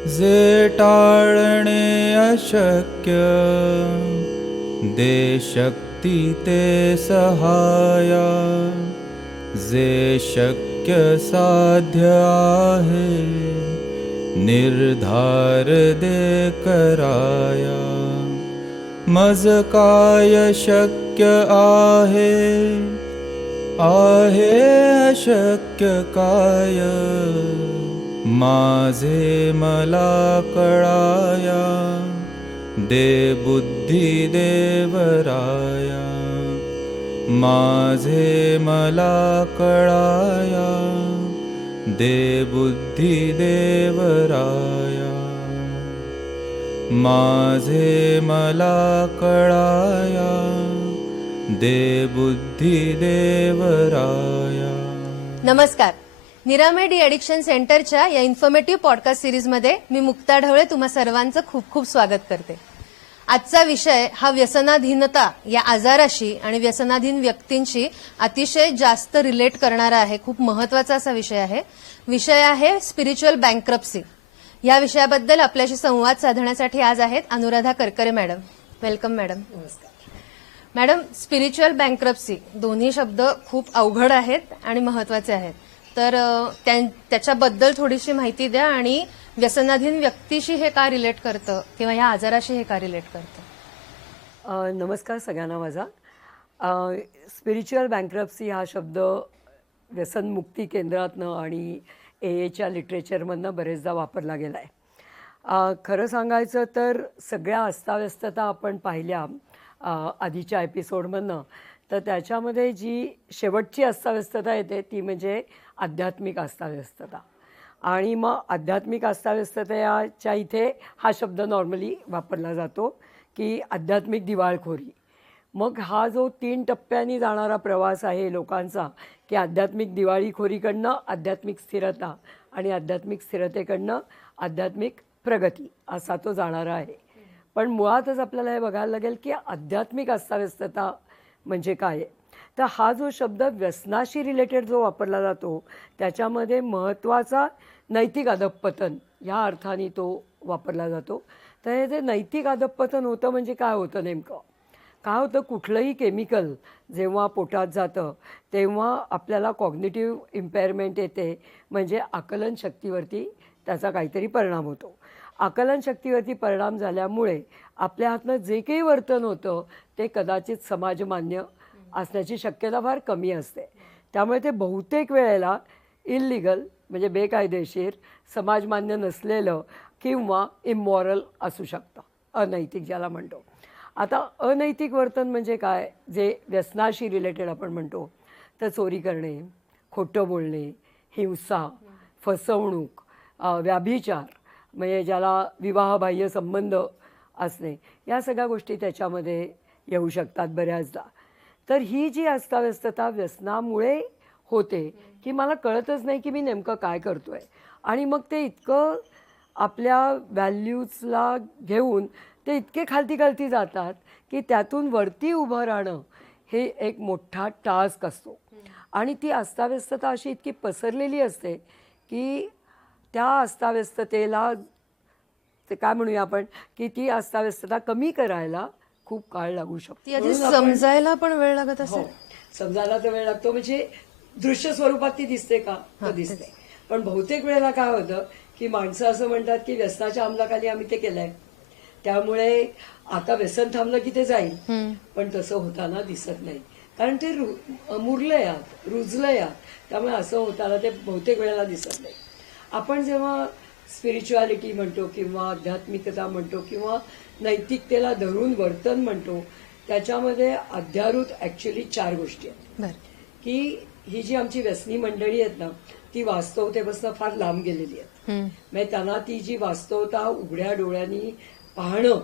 जे टाळणे अशक्य दे शक्ती ते सहाया. जे शक्य साध्य आहे निर्धार दे कराया. मज काय शक्य आहे अशक्य काय. माझे मला कळाया दे बुद्धी देवराया. माझे मला कळाया दे बुद्धी देवराया. माझे मला कळाया दे बुद्धी देवराया. नमस्कार. निरामेडी ॲडिक्शन सेंटरच्या या इन्फॉर्मेटिव्ह पॉडकास्ट सिरीजमध्ये मी मुक्ता ढवळे तुम्हा सर्वांचं खूप खूप स्वागत करते. आजचा विषय हा व्यसनाधीनता या आजाराशी आणि व्यसनाधीन व्यक्तींशी अतिशय जास्त रिलेट करणारा आहे. खूप महत्वाचा असा विषय आहे. विषय आहे स्पिरिच्युअल बँक्रप्सी. या विषयाबद्दल आपल्याशी संवाद साधण्यासाठी आज आहेत Anuradha Karkare madam. Welcome madam. नमस्कार मॅडम, स्पिरिच्युअल बँक्रप्सी दोन्ही शब्द खूप अवघड आहेत आणि महत्वाचे आहेत. तर त्याच्याबद्दल थोडीशी माहिती द्या आणि व्यसनाधीन व्यक्तीशी हे का रिलेट करतं किंवा या आजाराशी हे का रिलेट करतं. नमस्कार सगळ्यांना माझा. स्पिरिच्युअल बँक्रप्सी हा शब्द व्यसनमुक्ती केंद्रातनं आणि एच्या लिटरेचरमधनं बरेचदा वापरला गेला आहे. खरं सांगायचं तर सगळ्या अस्ताव्यस्तता आपण पाहिल्या आधीच्या एपिसोडमधनं, तर त्याच्यामध्ये जी शेवटची अस्ताव्यस्तता येते ती म्हणजे आध्यात्मिक अस्ताव्यस्तता. आणि मग आध्यात्मिक अस्ताव्यस्ततेच्या इथे हा शब्द नॉर्मली वापरला जातो की आध्यात्मिक दिवाळखोरी. मग हा जो 3 टप्प्यांनी जाणारा प्रवास आहे लोकांचा की आध्यात्मिक दिवाळीखोरीकडनं आध्यात्मिक स्थिरता आणि आध्यात्मिक स्थिरतेकडनं आध्यात्मिक प्रगती असा तो जाणारा आहे. पण मुळातच आपल्याला हे बघायला लागेल की आध्यात्मिक अस्ताव्यस्तता म्हणजे काय आहे. तर हा जो शब्द व्यसनाशी रिलेटेड जो वापरला जातो त्याच्यामध्ये महत्त्वाचा नैतिक अधःपतन ह्या अर्थाने तो वापरला जातो. तर हे जे नैतिक अधःपतन होतं म्हणजे काय होतं नेमकं. काय होतं, कुठलंही केमिकल जेव्हा पोटात जातं तेव्हा आपल्याला कॉग्निटिव्ह इम्पेअरमेंट येते, म्हणजे आकलन शक्तीवरती त्याचा काहीतरी परिणाम होतो. आकलन शक्तीवरती परिणाम झाल्यामुळे आपल्या हातनं जे काही वर्तन होतं ते कदाचित समाजमान्य असण्याची शक्यता फार कमी असते. त्यामुळे ते बहुतेक वेळेला इल्लिगल म्हणजे बेकायदेशीर, समाजमान्य नसलेलं किंवा इमॉरल असू शकतं, अनैतिक ज्याला म्हणतो. आता अनैतिक वर्तन म्हणजे काय, जे व्यसनाशी रिलेटेड आपण म्हणतो, तर चोरी करणे, खोटं बोलणे, हिंसा, फसवणूक, व्याभिचार म्हणजे ज्याला विवाहबाह्य संबंध असणे, या सगळ्या गोष्टी त्याच्यामध्ये येऊ शकतात बऱ्याचदा. तर ही जी अस्ताव्यस्तता व्यसनामुळे होते की मला कळतच नाही की मी नेमकं काय करतो आहे. आणि मग ते इतकं आपल्या व्हॅल्यूजला घेऊन ते इतके खालती जातात की त्यातून वरती उभं राहणं हे एक मोठा टास्क असतो. आणि ती अस्ताव्यस्तता अशी इतकी पसरलेली असते की त्या अस्ताव्यस्ततेला ते काय म्हणूया आपण की ती अस्ताव्यस्तता कमी करायला खूप काळ लागू शकतो. ती आधी समजायला पण वेळ लागत असेल. समजायला तर वेळ लागतो, म्हणजे दृश्य स्वरूपात ती दिसते का, तर दिसते. पण बहुतेक वेळेला काय होतं की माणसं असं म्हणतात की व्यसनाच्या अंमलाखाली आम्ही ते केलंय त्यामुळे आता व्यसन थांबलं की ते जाईल. पण तसं होताना दिसत नाही, कारण ते मुरलं यात, रुजलं यात. त्यामुळे असं होताना ते बहुतेक वेळेला दिसत नाही. आपण जेव्हा स्पिरिच्युअलिटी म्हणतो किंवा आध्यात्मिकता म्हणतो किंवा नैतिकतेला धरून वर्तन म्हणतो, त्याच्यामध्ये अध्यारूत ॲक्च्युली 4 गोष्टी आहेत. की ही जी आमची व्यसनी मंडळी आहेत ना, ती वास्तवतेपासून फार लांब गेलेली आहेत. म्हणजे त्यांना ती जी वास्तवता उघड्या डोळ्यांनी पाहणं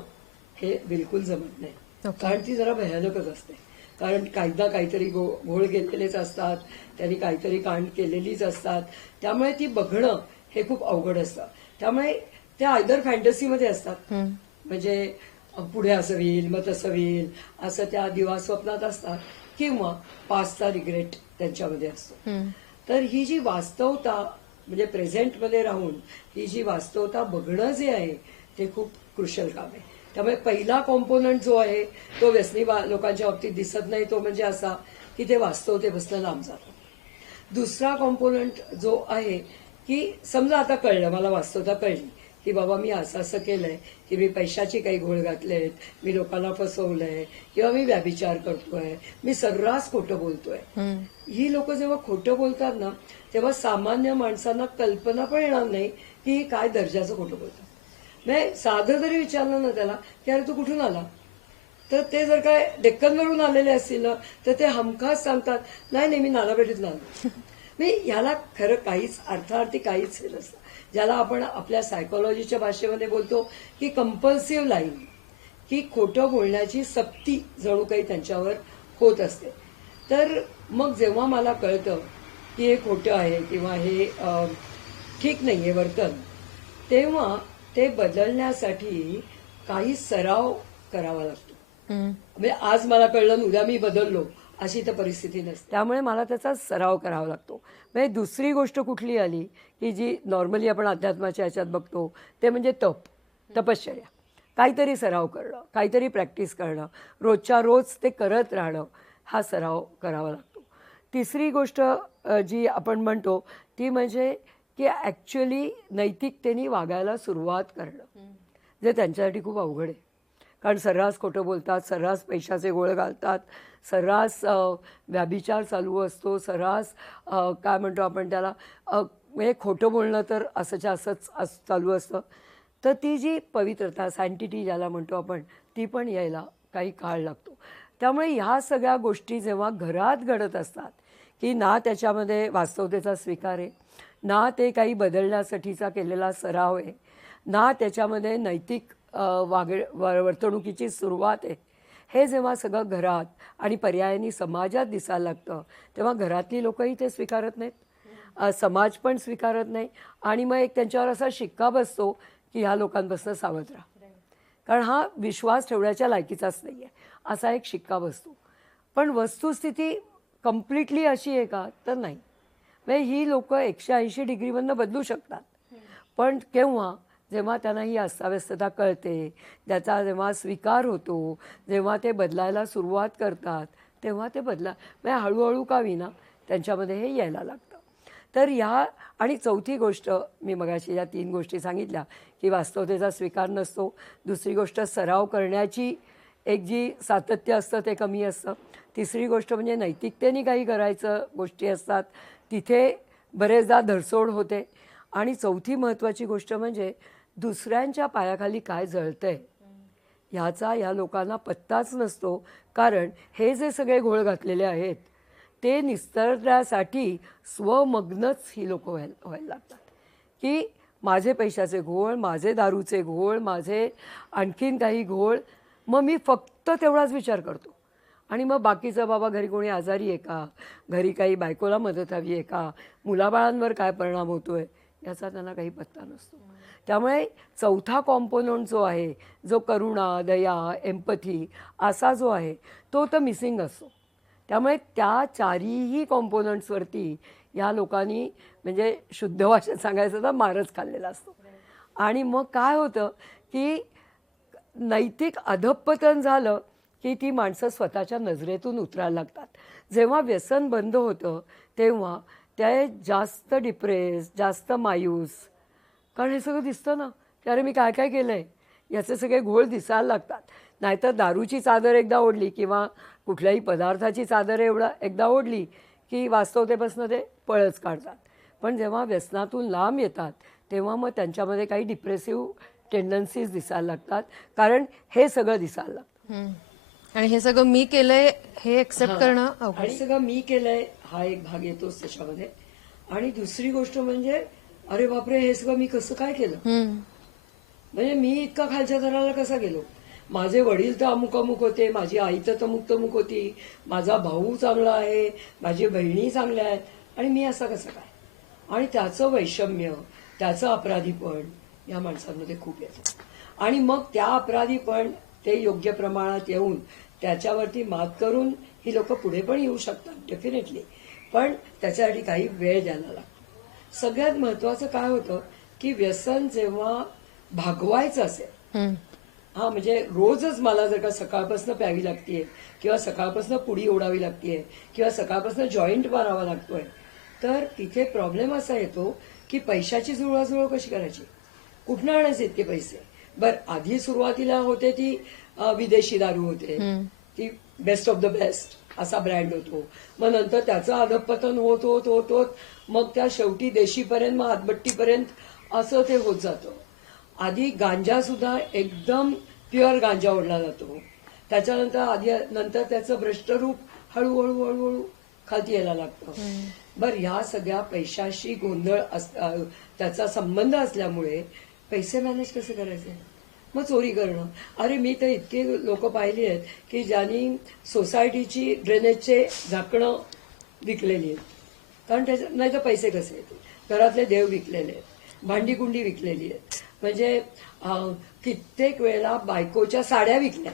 हे बिलकुल जमत नाही, कारण ती जरा भयानकच असते. कारण कायदा काहीतरी घोळ गेलेलेच असतात, त्यांनी काहीतरी कांड केलेलीच असतात. त्यामुळे ती बघणं हे खूप अवघड असतं. त्यामुळे ते आयदर फॅन्टसीमध्ये असतात, म्हणजे पुढे असं होईल मग तसं होईल असं त्या दिवास्वप्नात असतात, किंवा पास्टचा रिग्रेट त्यांच्यामध्ये असतो. तर ही जी वास्तवता म्हणजे प्रेझेंटमध्ये राहून ही जी वास्तवता बघणं जे आहे ते खूप क्रुशल काम आहे. त्यामुळे पहिला कॉम्पोनंट जो आहे तो व्यसनी लोकांच्या बाबतीत दिसत नाही, तो म्हणजे असा की ते वास्तवतेपासून लांब जातात. दुसरा कॉम्पोनंट जो आहे की समजा आता कळलं, मला वास्तवता कळली की बाबा मी असं असं केलंय की मी पैशाची काही घोळ घातलेत, मी लोकांना फसवलंय किंवा मी व्याभिचार करतोय, मी सर्रास खोटं बोलतोय. ही लोक जेव्हा खोटं बोलतात ना तेव्हा सामान्य माणसांना कल्पना पण येणार नाही की काय दर्जाचं खोटं बोलतात. म्हणजे साधं जरी विचारलं ना त्याला की अरे तू कुठून आला, तर ते जर काय डेक्कनवरून आलेले असतील ना तर ते हमखास सांगतात नाही नाही मी नानापेठेतून आलो. मी ह्याला खरं काहीच अर्थार्थी काहीच हे नसतं, ज्याला आपण आपल्या सायकोलॉजीच्या भाषेमध्ये बोलतो की कंपल्सिव्ह लाईन, की खोटं बोलण्याची सक्ती जणू काही त्यांच्यावर होत असते. तर मग जेव्हा मला कळतं की हे खोटं आहे किंवा हे ठीक नाहीये वर्तन, तेव्हा ते बदलण्यासाठी काही सराव करावा लागतो. म्हणजे आज मला कळलं आणि उद्या मी बदललो अशी तर परिस्थिती नसते. त्यामुळे मला त्याचा सराव करावा लागतो. म्हणजे दुसरी गोष्ट कुठली आली की जी नॉर्मली आपण अध्यात्माच्या ह्याच्यात बघतो ते म्हणजे तपश्चर्या. काहीतरी सराव करणं, काहीतरी प्रॅक्टिस करणं, रोजच्या रोज ते करत राहणं, हा सराव करावा लागतो. तिसरी गोष्ट जी आपण म्हणतो ती म्हणजे की ॲक्च्युली नैतिकतेने वागायला सुरुवात करणं, जे त्यांच्यासाठी खूप अवघड आहे. कारण सर्रास खोटं बोलतात, सर्रास पैशाचे गोळ घालतात, सर्रास व्याभिचार चालू असतो, सर्रास काय म्हणतो आपण त्याला म्हणजे खोटं बोलणं तर असंच्या असंच चालू असतं. तर ती जी पवित्रता, सँटिटी ज्याला म्हणतो आपण, ती पण यायला काही काळ लागतो. त्यामुळे ह्या सगळ्या गोष्टी जेव्हा घरात घडत असतात की ना त्याच्यामध्ये वास्तवतेचा स्वीकार आहे, ना ते काही बदलण्यासाठीचा केलेला सराव आहे, ना त्याच्यामध्ये नैतिक वर्तणुकीची सुरुवात आहे, हे जेव्हा सगळं घरात आणि पर्यायाने समाजात दिसायला लागतं तेव्हा घरातली लोकंही ते स्वीकारत नाहीत, समाज पण स्वीकारत नाही आणि मग एक त्यांच्यावर असा शिक्का बसतो की ह्या लोकांपासून सावध राहा, कारण हा विश्वास ठेवण्याच्या लायकीचाच नाही आहे, असा एक शिक्का बसतो. पण वस्तुस्थिती कम्प्लिटली अशी आहे का, तर नाही. म्हणजे ही लोक 180 डिग्रीमधनं बदलू शकतात, पण केव्हा, जेव्हा त्यांना ही अस्ताव्यस्तता कळते, त्याचा जेव्हा स्वीकार होतो, जेव्हा ते बदलायला सुरुवात करतात, तेव्हा ते म्हणजे हळूहळू का विना त्यांच्यामध्ये हे यायला लागतं. तर ह्या आणि चौथी गोष्ट मी मगाशी या 3 गोष्टी सांगितल्या की वास्तवतेचा स्वीकार नसतो, दुसरी गोष्ट सराव करण्याची एक जी सातत्य असतं ते कमी असतं, तिसरी गोष्ट म्हणजे नैतिकतेने काही करायचं गोष्टी असतात तिथे बरेचदा धरसोड होते, आणि चौथी महत्त्वाची गोष्ट म्हणजे दुसऱ्यांच्या पायाखाली काय जळतंय ह्याचा या लोकांना पत्ताच नसतो. कारण हे जे सगळे घोळ घातलेले आहेत ते निस्तरण्यासाठी स्वमग्नच ही लोक व्हायला लागतात की माझे पैशाचे घोळ, माझे दारूचे घोळ, माझे आणखीन काही घोळ, मग मी फक्त तेवढाच विचार करतो. आणि मग बाकीचं बाबा घरी कोणी आजारी आहे का, घरी काही बायकोला मदत हवी आहे का, मुलाबाळांवर काय परिणाम होतोय याचा त्यांना काही पत्ता नसतो. त्यामुळे चौथा कॉम्पोनंट जो आहे, जो करुणा, दया, एम्पथी असा जो आहे तो तर मिसिंग असतो. त्यामुळे त्या चारीही कॉम्पोनंट्सवरती या लोकांनी म्हणजे शुद्ध भाषेत सांगायचं तर मारच खाल्लेला असतो. आणि मग काय होतं की नैतिक अधःपतन झालं की ती माणसं स्वतःच्या नजरेतून उतरायला लागतात. जेव्हा व्यसन बंद होतं तेव्हा ते जास्त डिप्रेस, जास्त मायूस, कारण हे सगळं दिसतं ना की अरे मी काय काय केलं आहे याचे सगळे घोळ दिसायला लागतात. नाहीतर दारूची चादर एकदा ओढली किंवा कुठल्याही पदार्थाची चादर एकदा ओढली की वास्तवतेपासून ते पळच काढतात. पण जेव्हा व्यसनातून लांब येतात तेव्हा मग त्यांच्यामध्ये काही डिप्रेसिव्ह टेंडन्सीज दिसायला लागतात, कारण हे सगळं दिसायला लागतं. आणि हे सगळं मी केलंय हे एक्सेप्ट करणं अवघड. आणि सगळं मी केलंय हा एक भाग येतोच त्याच्यामध्ये. आणि दुसरी गोष्ट म्हणजे अरे बापरे हे सगळं मी कसं काय केलं, म्हणजे मी इतका खालच्या थराला कसा गेलो, माझे वडील तर अमुक अमुक होते, माझी आई तर तमुक तमुक होती, माझा भाऊ चांगला आहे, माझी बहिणी चांगल्या आहेत, आणि मी असा कसा काय. आणि त्याचं वैषम्य, त्याचं अपराधीपण या माणसांमध्ये खूप येतं. आणि मग त्या अपराधीपण ते योग्य प्रमाणात येऊन त्याच्यावरती मात करून ही लोक पुढे पण येऊ शकतात डेफिनेटली, पण त्याच्यासाठी काही वेळ द्यायला लागतो. सगळ्यात महत्वाचं काय होतं की व्यसन जेव्हा भागवायचं असेल, हा म्हणजे रोजच मला जर का सकाळपासून प्यावी लागतीये किंवा सकाळपासून पुडी ओढावी लागतीये किंवा सकाळपासून जॉईंट मारावा लागतोय, तर तिथे प्रॉब्लेम असा येतो की पैशाची जुळवाजुळव कशी करायची, कुठनं आणायचे इतके पैसे. आधी सुरुवातीला होते ती विदेशी दारू होते, ती बेस्ट ऑफ द बेस्ट असा ब्रँड होतो. मग नंतर त्याचं अधपतन होत होत होत होत मग त्या शेवटी देशीपर्यंत, मग हातभट्टीपर्यंत असं ते होत जातं. आधी गांजा सुद्धा एकदम प्युअर गांजा ओढला जातो, त्याच्यानंतर नंतर त्याचं भ्रष्ट रूप हळूहळू हळूहळू खालती यायला लागतं. ह्या सगळ्या पैशाशी गोंधळ त्याचा संबंध असल्यामुळे पैसे मॅनेज कसे करायचे, मग चोरी करणं. अरे मी तर इतके लोक पाहिली आहेत की ज्यांनी सोसायटीची ड्रेनेजचे झाकणं विकलेली आहेत, कारण त्याच्या नाही तर पैसे कसे येतील. घरातले देव विकलेले आहेत, भांडीकुंडी विकलेली आहेत, म्हणजे कित्येक वेळेला बायकोच्या साड्या विकल्या.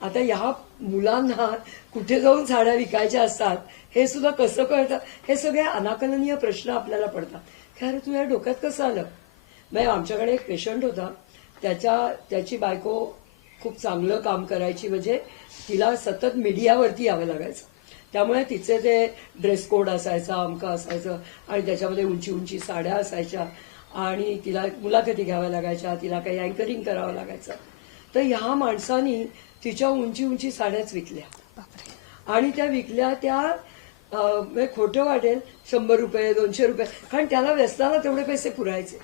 आता ह्या मुलांना कुठे जाऊन साड्या विकायच्या असतात हे सुद्धा कसं कळतं, हे सगळे अनाकलनीय प्रश्न आपल्याला पडतात. खरं तुझ्या डोक्यात कसं आलं. म्हणजे आमच्याकडे एक पेशंट होता, त्याची बायको खूप चांगलं काम करायची, म्हणजे तिला सतत मीडियावरती यावं लागायचं, त्यामुळे तिचे ते ड्रेस कोड असायचा, अमका असायचं, आणि त्याच्यामध्ये उंची उंची साड्या असायच्या, आणि तिला मुलाखती घ्याव्या लागायच्या, तिला काही अँकरिंग करावं लागायचं. तर ह्या माणसानी तिच्या उंची उंची साड्याच विकल्या, आणि त्या विकल्या त्या खोटं वाटेल 100 रुपये 200 रुपये, कारण त्याला व्यसनाला तेवढे पैसे पुरायचे.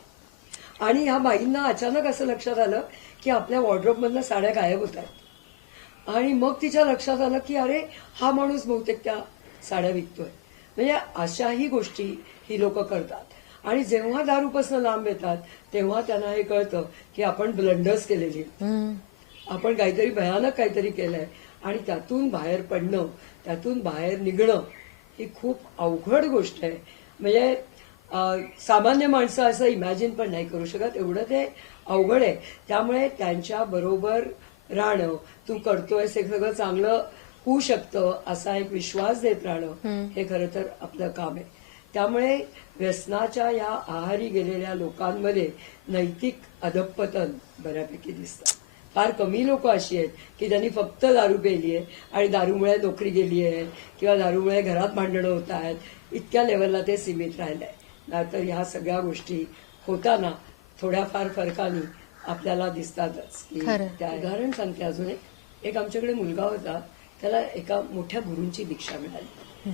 आणि ह्या बाईंना अचानक असं लक्षात आलं की आपल्या वॉर्डरोबमधल्या साड्या गायब होत आहेत, आणि मग तिच्या लक्षात आलं की अरे हा माणूस बहुतेक त्या साड्या विकतोय. म्हणजे अशाही गोष्टी ही लोक करतात. आणि जेव्हा दारूपासून लांब येतात तेव्हा त्यांना हे कळतं की आपण ब्लंडर्स केलेली, आपण काहीतरी भयानक काहीतरी केलंय, आणि त्यातून बाहेर पडणं, त्यातून बाहेर निघणं ही खूप अवघड गोष्ट आहे. म्हणजे सामान्य माणसं असं इमॅजिन पण नाही करू शकत, एवढं ते अवघड आहे. त्यामुळे त्यांच्या बरोबर राहणं, तू करतोयस हे सगळं चांगलं होऊ शकतं असा एक विश्वास देत राहणं, हे खरं तर आपलं काम आहे. त्यामुळे व्यसनाच्या या आहारी गेलेल्या लोकांमध्ये नैतिक अधपतन बऱ्यापैकी दिसतं. फार कमी लोक अशी आहेत की त्यांनी फक्त दारू पेली आहे आणि दारूमुळे नोकरी गेली आहे किंवा दारूमुळे घरात भांडणं होत आहेत, इतक्या लेवलला ते सीमित राहिलंय. नाहीतर ह्या सगळ्या गोष्टी होताना थोड्याफार फरकाने आपल्याला दिसतातच. त्या उदाहरण सांगते अजून एक आमच्याकडे मुलगा होता, त्याला एका मोठ्या गुरूंची दीक्षा मिळाली.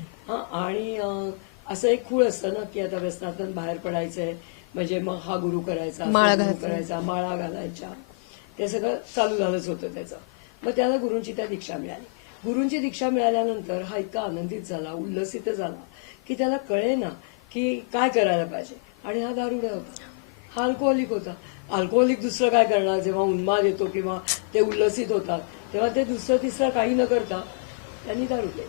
आणि असं एक खूळ असतं ना की आता व्यसनातून बाहेर पडायचंय, म्हणजे मग हा गुरु करायचा, माळा घालायच्या, ते सगळं चालू झालंच होतं त्याचं. मग त्याला गुरूंची त्या दीक्षा मिळाली. गुरूंची दीक्षा मिळाल्यानंतर हा इतका आनंदित झाला, उल्लसित झाला की त्याला कळे ना की काय करायला पाहिजे. आणि हा दारुडा होता, हा अल्कोहोलिक होता. अल्कोहोलिक दुसरं काय करणार, जेव्हा उन्माद येतो किंवा ते उल्लसित होतात तेव्हा ते दुसरं तिसरं काही न करता त्यांनी दारू पिली,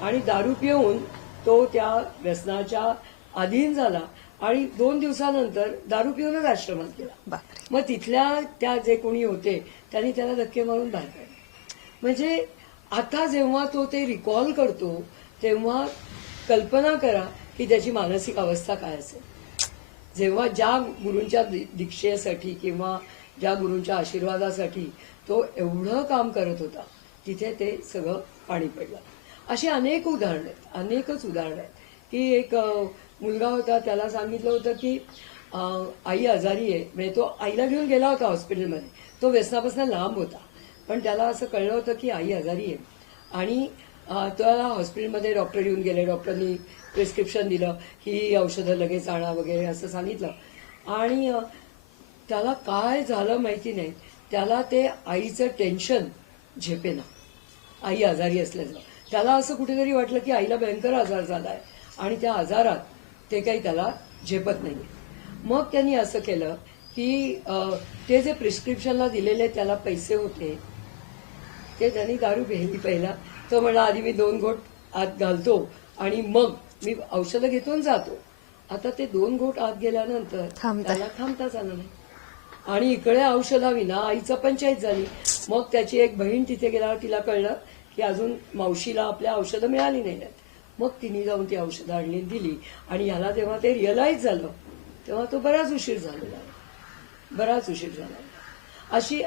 आणि दारू पिऊन तो त्या व्यसनाच्या अधीन झाला, आणि 2 दिवसानंतर दारू पिऊनच आश्रमात गेला. मग तिथल्या त्या जे कोणी होते त्यांनी त्याला धक्के मारून बाहेर काढले. म्हणजे आता जेव्हा तो ते रिकॉल करतो तेव्हा कल्पना करा की त्याची मानसिक अवस्था काय असेल. जेव्हा ज्या गुरूंच्या दीक्षेसाठी किंवा ज्या गुरूंच्या आशीर्वादासाठी तो एवढं काम करत होता, तिथे ते सगळं पाणी पडलं. अशी अनेक उदाहरणं आहेत, अनेकच उदाहरणं आहेत. की एक मुलगा होता, त्याला सांगितलं होतं की आई आजारी आहे, म्हणजे तो आईला घेऊन गेला होता हॉस्पिटलमध्ये, तो व्यसनापासून लांब होता, पण त्याला असं कळलं होतं की आई आजारी आहे. आणि त्याला हॉस्पिटलमध्ये डॉक्टर येऊन गेले, डॉक्टरनी प्रिस्क्रिप्शन दिलं, ही औषधं लगेच आणा वगैरे असं सांगितलं. आणि त्याला काय झालं माहिती नाही, त्याला ते आईचं टेन्शन झेपेना, आई आजारी असल्याचं. त्याला असं कुठेतरी वाटलं की आईला भयंकर आजार झालाय आणि त्या आजारात ते काही त्याला झेपत नाहीये. मग त्यांनी असं केलं की ते जे प्रिस्क्रिप्शनला दिलेले त्याला पैसे होते ते त्यांनी दारू प्यायली. पहिला तो म्हणला आधी मी 2 घोट आत घालतो आणि मग मी औषधं घेतून जातो. आता ते 2 घोट आत गेल्यानंतर त्याला थांबताच आलं नाही, आणि इकडे औषधाविना आईचा पंचायत झाली. मग त्याची एक बहीण तिथे गेल्यावर तिला कळलं की अजून मावशीला आपल्या औषधं मिळाली नाही आहेत. मग तिने जाऊन ती औषधं आणली आणि दिली. आणि याला तेव्हा ते रिअलाइज झालं तेव्हा तो बराच उशीर झालेला आहे. बराच उशीर झाला. अशी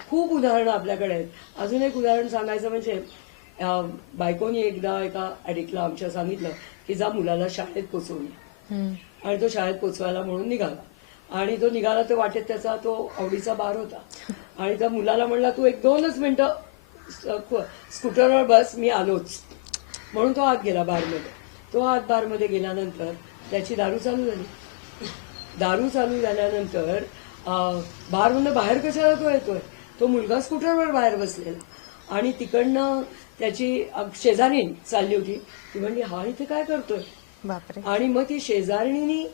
खूप उदाहरणं आपल्याकडे आहेत. अजून एक उदाहरण सांगायचं म्हणजे बायकोनी एकदा एका ऍडिक्टला आमच्या सांगितलं की जा मुलाला शाळेत पोचवून. आणि तो शाळेत पोचवायला म्हणून निघाला आणि तो निघाला तर वाटेत त्याचा तो आवडीचा बार होता. आणि त्या मुलाला म्हणला तू 1-2च मिनिटं स्कूटरवर बस, मी आलोच. म्हणून तो आत गेला बारमध्ये. तो आत बारमध्ये गेल्यानंतर त्याची दारू चालू झाली. दारू चालू झाल्यानंतर बारमधनं बाहेर कशाला तो येतोय, तो मुलगा स्कूटरवर बाहेर बसलेला आणि तिकडनं त्याची शेजारी चालली होती. ती म्हणली हा इथे काय करतोय. बापरे. आणि मग ती शेजारीनी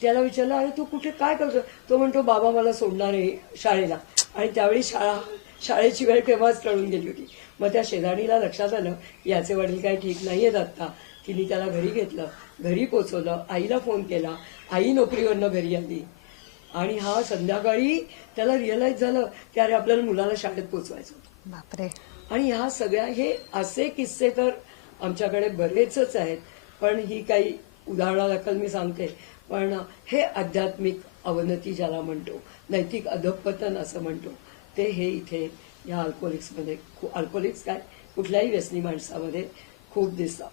त्याला विचारलं अरे तू कुठे काय करतोय. तो म्हणतो बाबा मला सोडणार आहे शाळेला. आणि त्यावेळी शाळेची वेळ केव्हाच टळून गेली होती. मग त्या शेजारीला लक्षात आलं याचे वडील काही ठीक नाहीयेत आत्ता. तिने त्याला घरी घेतलं, घरी पोचवलं, आईला फोन केला, आई नोकरीवरनं घरी आली. आणि हा संध्याकाळी त्याला रिअलाइज झालं की अरे आपल्याला मुलाला शाळेत पोचवायचं होतं. बापरे. आणि ह्या सगळ्या हे असे किस्से तर आमच्याकडे बरेचच आहेत. पण ही काही उदाहरणादाखल मी सांगते. पण हे आध्यात्मिक अवनती ज्याला म्हणतो, नैतिक अधःपतन असं म्हणतो, ते हे इथे या अल्कोहोलिक्समध्ये अल्कोहोलिक्स काय कुठल्याही व्यसनी माणसामध्ये खूप दिसतं.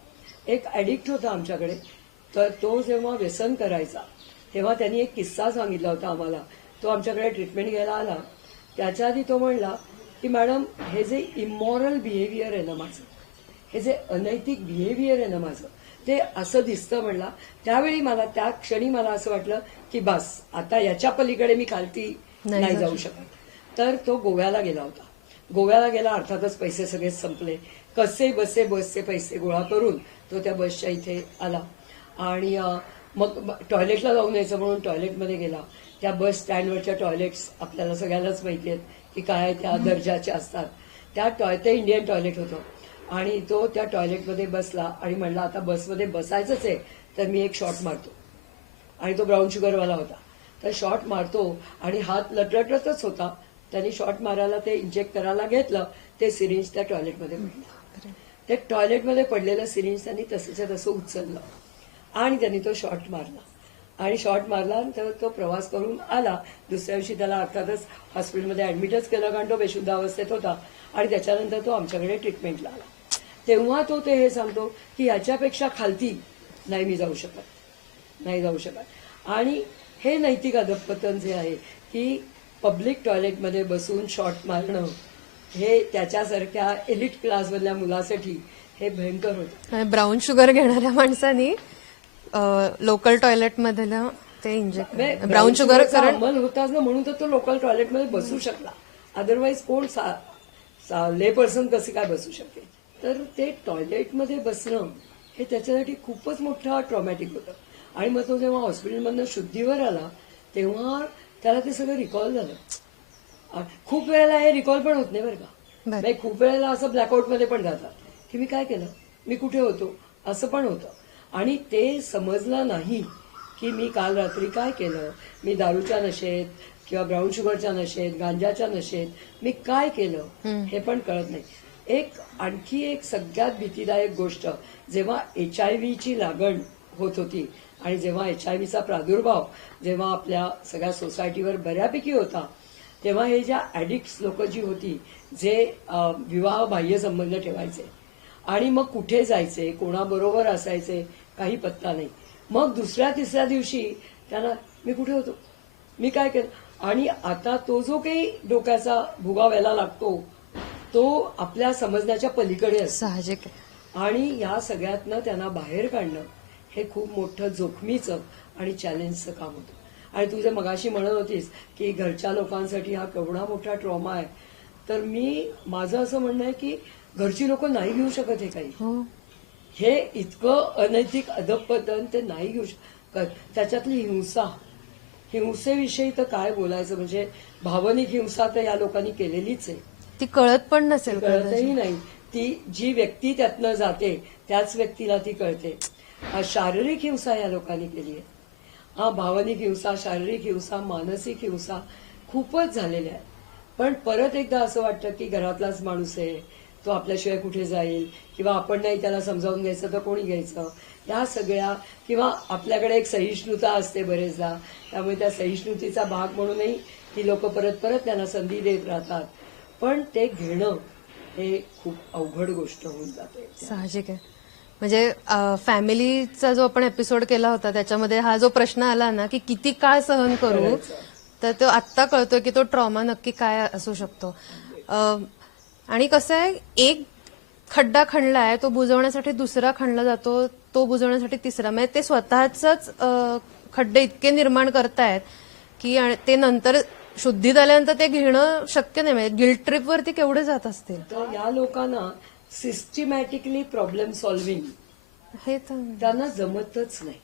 एक ॲडिक्ट होता आमच्याकडे. तर तो जेव्हा व्यसन करायचा तेव्हा त्यांनी एक किस्सा सांगितला होता आम्हाला. तो आमच्याकडे ट्रीटमेंट घ्यायला आला. त्याच्या आधी तो म्हणला की मॅडम हे जे इमॉरल बिहेवियर आहे ना माझं, हे जे अनैतिक बिहेवियर आहे ना माझं, ते असं दिसतं म्हणला. त्यावेळी मला त्या क्षणी मला असं वाटलं की बस आता याच्या पलीकडे मी खालती नाही जाऊ शकत. तर तो गोव्याला गेला होता. गोव्याला गेला, अर्थातच पैसे सगळे संपले. कसे बसे बसचे पैसे गोळा करून तो त्या बसच्या इथे आला. आणि मग टॉयलेटला जाऊन यायचं म्हणून टॉयलेटमध्ये गेला. त्या बस स्टँडवरच्या टॉयलेट्स आपल्याला सगळ्यांनाच माहिती आहेत की काय त्या दर्जाचे असतात. ते इंडियन टॉयलेट होतं. आणि तो त्या टॉयलेटमध्ये बसला आणि म्हणला आता बसमध्ये बसायचंच आहे तर मी एक शॉट मारतो. आणि तो ब्राऊन शुगरवाला होता. तर शॉट मारतो आणि हात लटलटतच होता. त्यांनी शॉट मारायला ते इंजेक्ट करायला घेतलं. ते सिरिंज त्या टॉयलेटमध्ये पडलं. ते टॉयलेटमध्ये पडलेलं सिरिंज त्यांनी तसंच्या तसं उचललं आणि त्यांनी तो शॉट मारला. आणि शॉट मारला तर तो प्रवास करून आला. दुसऱ्या दिवशी त्याला अर्थातच हॉस्पिटलमध्ये ऍडमिटच केलं कारण तो बेशुद्ध अवस्थेत होता. आणि त्याच्यानंतर तो आमच्याकडे ट्रीटमेंटला आला. तेव्हा तो ते हे सांगतो की याच्यापेक्षा खालती नाही मी जाऊ शकत. आणि हे नैतिक अधःपतन जे आहे की पब्लिक टॉयलेटमध्ये बसून शॉट मारणं, हे त्याच्यासारख्या एलिट क्लासमधल्या मुलासाठी हे भयंकर होतं. ब्राऊन शुगर घेणाऱ्या माणसानी लोकल टॉयलेटमधलं ते इंजेक्ट ब्राऊन शुगर अंमल होताच ना, म्हणून तर तो लोकल टॉयलेटमध्ये बसू शकला. अदरवाईज कोण ले पर्सन कसे काय बसू शकते. तर ते टॉयलेटमध्ये बसणं हे त्याच्यासाठी खूपच मोठा ट्रॉमॅटिक होतं. आणि मग तो जेव्हा हॉस्पिटलमधनं शुद्धीवर आला तेव्हा त्याला ते सगळं रिकॉल झालं. खूप वेळेला हे रिकॉल पण होत नाही बरं का. खूप वेळेला असं ब्लॅकआउटमध्ये पण जातात की मी काय केलं, मी कुठे होतो, असं पण होतं. आणि ते समजलं नाही की मी काल रात्री काय केलं, मी दारूच्या नशेत किंवा ब्राऊन शुगरच्या नशेत, गांजाच्या नशेत मी काय केलं हे पण कळत नाही. आणखी एक सगळ्यात भीतीदायक गोष्ट, जेव्हा HIV लागण होत होती आणि जेव्हा HIV प्रादुर्भाव जेव्हा आपल्या सगळ्या सोसायटीवर बऱ्यापैकी होता, तेव्हा हे ज्या ऍडिक्ट्स लोक जी होती, जे विवाह बाह्य संबंध ठेवायचे आणि मग कुठे जायचे, कोणाबरोबर असायचे, काही पत्ता नाही. मग दुसऱ्या तिसऱ्या दिवशी त्यांना मी कुठे होतो, मी काय केलं. आणि आता तो जो काही डोक्याचा भुगा व्हायला लागतो तो आपल्या समजण्याच्या पलीकडे असतो. साहजिक. आणि या सगळ्यातनं त्यांना बाहेर काढणं हे खूप मोठं जोखमीचं आणि चॅलेंजचं काम होतं. आणि तू जे मगाशी म्हणत होतीस की घरच्या लोकांसाठी हा केवढा मोठा ट्रॉमा आहे, तर माझं असं म्हणणं आहे की घरची लोक नाही घेऊ शकत हे काही. हे इतकं अनैतिक अधःपतन ते नाही घेऊ शकत. त्याच्यातली हिंसेविषयी तर काय बोलायचं, म्हणजे भावनिक हिंसा तर या लोकांनी केलेलीच आहे. ती कळत पण नसेल. कळतही नाही. ती जी व्यक्ती त्यातनं जाते त्याच व्यक्तीला ती कळते. शारीरिक हिंसा या लोकांनी केली आहे. भावनिक हिंसा, शारीरिक हिंसा, मानसिक हिंसा खूपच झालेल्या आहे. पण परत एकदा असं वाटतं की घरातलाच माणूस आहे, तो आपल्याशिवाय कुठे जाईल, किंवा आपण नाही त्याला समजावून घ्यायचं तर कोणी घ्यायचं, या सगळ्या, किंवा आपल्याकडे एक सहिष्णुता असते बरेचदा, त्यामुळे त्या सहिष्णुतेचा भाग म्हणूनही ती लोक परत परत त्यांना संधी देत राहतात. पण ते घेणं हे खूप अवघड गोष्ट होऊन जाते. साहजिक आहे. म्हणजे फॅमिलीचा जो आपण एपिसोड केला होता त्याच्यामध्ये हा जो प्रश्न आला ना की किती काळ सहन करू, तर तो आत्ता कळतोय की तो ट्रॉमा नक्की काय असू शकतो. आणि कसं आहे, एक खड्डा खणलाय तो बुजवण्यासाठी दुसरा खणला जातो, तो बुजवण्यासाठी तिसरा, म्हणजे ते स्वतःच खड्डे इतके निर्माण करतायत की ते नंतर शुद्धीत आल्यानंतर ते घेणं शक्य नाही. म्हणजे गिल्ट ट्रिप वरती केवढे जात असतील. तर या लोकांना सिस्टमॅटिकली प्रॉब्लेम सॉल्व्हिंग हे तर त्यांना जमतच नाही.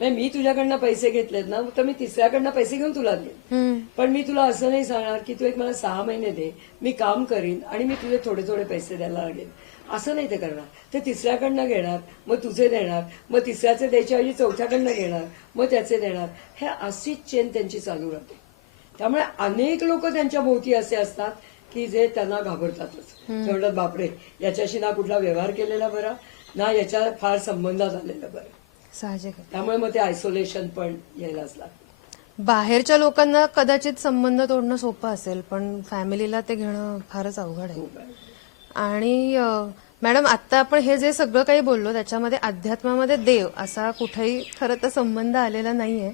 म्हणजे मी तुझ्याकडनं पैसे घेतलेत ना, तर मी तिसऱ्याकडनं पैसे घेऊन तुला देईन, पण मी तुला असं नाही सांगणार की तू एक मला 6 महिने दे, मी काम करीन आणि मी तुझे थोडे थोडे पैसे द्यायला लागेल, असं नाही ते करणार. ते तिसऱ्याकडनं घेणार, मग तुझे देणार, मग तिसऱ्याचे द्यायच्या ऐवजी चौथ्याकडनं घेणार, मग त्याचे देणार. हे अशीच चेन त्यांची चालू राहते. त्यामुळे अनेक लोक त्यांच्या भोवती असे असतात की जे त्यांना घाबरतातच. ते म्हणतात बापरे, याच्याशी ना कुठला व्यवहार केलेला बरा, ना याच्या फार संबंधात आलेला बरं. साहजिक आहे. त्यामुळे मग ते आयसोलेशन पण यायलाच लागतं. बाहेरच्या लोकांना कदाचित संबंध तोडणं सोपं असेल, पण फॅमिलीला ते घेणं फारच अवघड आहे. आणि मॅडम, आता आपण हे जे सगळं काही बोललो त्याच्यामध्ये अध्यात्मामध्ये देव असा कुठेही खरं तर संबंध आलेला नाहीये.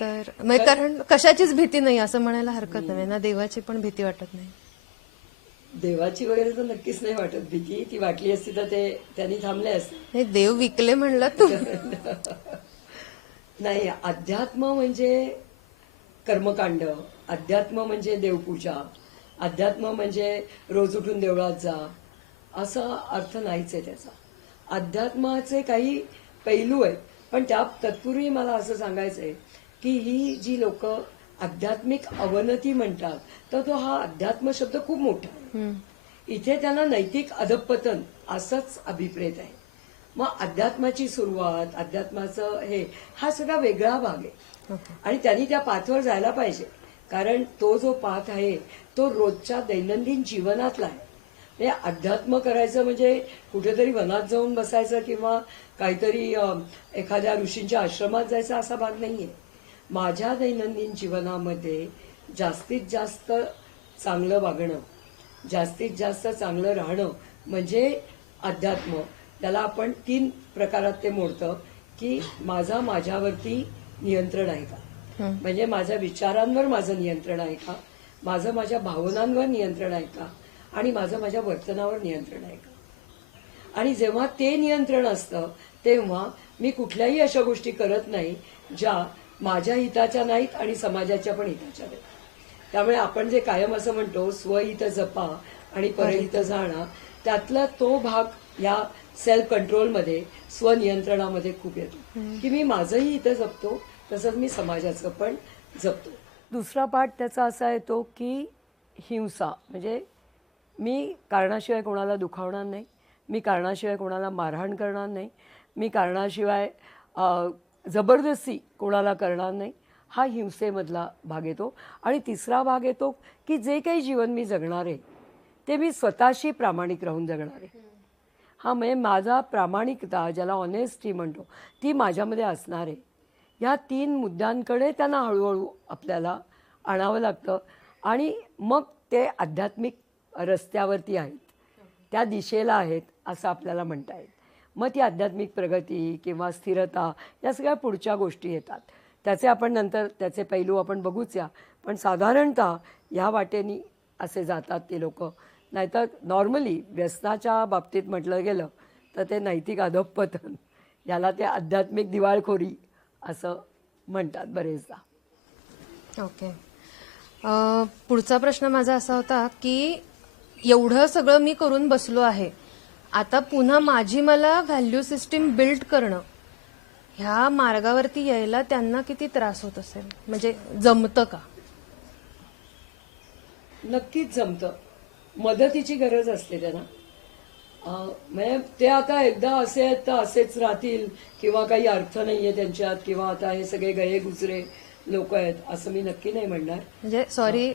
तर म्हणजे कारण कशाचीच भीती नाही असं म्हणायला हरकत नाही ना, देवाची पण भीती वाटत नाही. देवाची वगैरे तर नक्कीच नाही वाटत भीती. ती वाटली असती तर ते त्यांनी थांबले असते. नाही, देव विकले म्हणलं तू. नाही, अध्यात्म म्हणजे कर्मकांड, अध्यात्म म्हणजे देवपूजा, अध्यात्म म्हणजे रोज उठून देवळात जा, असा अर्थ नाहीच आहे त्याचा. अध्यात्माचे काही पैलू आहेत, पण त्या तत्पूर्वी मला असं सांगायचंय की ही जी लोक आध्यात्मिक अवनती म्हणतात, तर तो हा अध्यात्म शब्द खूप मोठा आहे. इथे त्यांना नैतिक अधपतन असंच अभिप्रेत आहे. मग अध्यात्माची सुरुवात, अध्यात्माचं हा सगळा वेगळा भाग आहे आणि त्यांनी त्या पाथवर जायला पाहिजे. कारण तो जो पाथ आहे तो रोजच्या दैनंदिन जीवनातला आहे. म्हणजे अध्यात्म करायचं म्हणजे कुठेतरी वनात जाऊन बसायचं किंवा काहीतरी एखाद्या ऋषींच्या आश्रमात जायचं असा भाग नाहीये. माझ्या दैनंदिन जीवनामध्ये जास्तीत जास्त चांगलं वागणं, जास्तीत जास्त चांगलं राहणं म्हणजे अध्यात्म. त्याला आपण 3 प्रकारात ते मोडतं की माझ्यावरती नियंत्रण आहे का, म्हणजे माझ्या विचारांवर माझं नियंत्रण आहे का, माझ्या भावनांवर नियंत्रण आहे का, आणि माझ्या वर्तनावर नियंत्रण आहे का. आणि जेव्हा ते नियंत्रण असतं तेव्हा मी कुठल्याही अशा गोष्टी करत नाही ज्या माझ्या हिताच्या नाहीत आणि समाजाच्या पण हिताच्या नाहीत. त्यामुळे आपण जे कायम असं म्हणतो स्वहित जपा आणि परहित जाणा, त्यातला तो भाग या सेल्फ कंट्रोलमध्ये, स्वनियंत्रणामध्ये खूप येतो की मी माझंही हित जपतो, तसंच मी समाजाचं पण जपतो. दुसरा पार्ट त्याचा असा येतो की हिंसा, म्हणजे मी कारणाशिवाय कोणाला दुखावणार नाही, मी कारणाशिवाय कोणाला मारहाण करणार नाही, मी कारणाशिवाय जबरदस्ती कोणाला करणार नाही. हा हिंसेमधला भाग येतो. आणि तिसरा भाग येतो की जे काही जीवन मी जगणार आहे ते मी स्वतःशी प्रामाणिक राहून जगणार आहे. हा म्हणजे माझा प्रामाणिकता, ज्याला ऑनेस्टी म्हणतो, ती माझ्यामध्ये असणार आहे. ह्या 3 मुद्द्यांकडे त्यांना हळूहळू आपल्याला आणावं लागतं आणि मग ते आध्यात्मिक रस्त्यावरती आहेत, त्या दिशेला आहेत असं आपल्याला म्हणता येईल. मग ती आध्यात्मिक प्रगती किंवा स्थिरता या सगळ्या पुढच्या गोष्टी येतात. त्याचे आपण नंतर त्याचे पैलू आपण बघूच या. पण साधारणतः ह्या वाटेनी असे जातात ते लोक. नाहीतर नॉर्मली व्यसनाच्या बाबतीत म्हटलं गेलं तर ते नैतिक अधःपतन, याला ते आध्यात्मिक दिवाळखोरी असं म्हणतात बरेचदा. ओके. पुढचा प्रश्न माझा असा होता की एवढं सगळं मी करून बसलो आहे, आता पुन्हा मला व्हॅल्यू सिस्टीम बिल्ड करणं, ह्या मार्गावरती यायला त्यांना किती त्रास होत असेल, म्हणजे जमतं का? नक्कीच जमतं. मदतीची गरज असते त्यांना. म्हणजे ते आता एकदा असे आहेत तर असेच राहतील किंवा काही अर्थ नाहीये त्यांच्यात, किंवा आता हे सगळे गये गुजरे लोक आहेत असं मी नक्की नाही म्हणणार. म्हणजे सॉरी,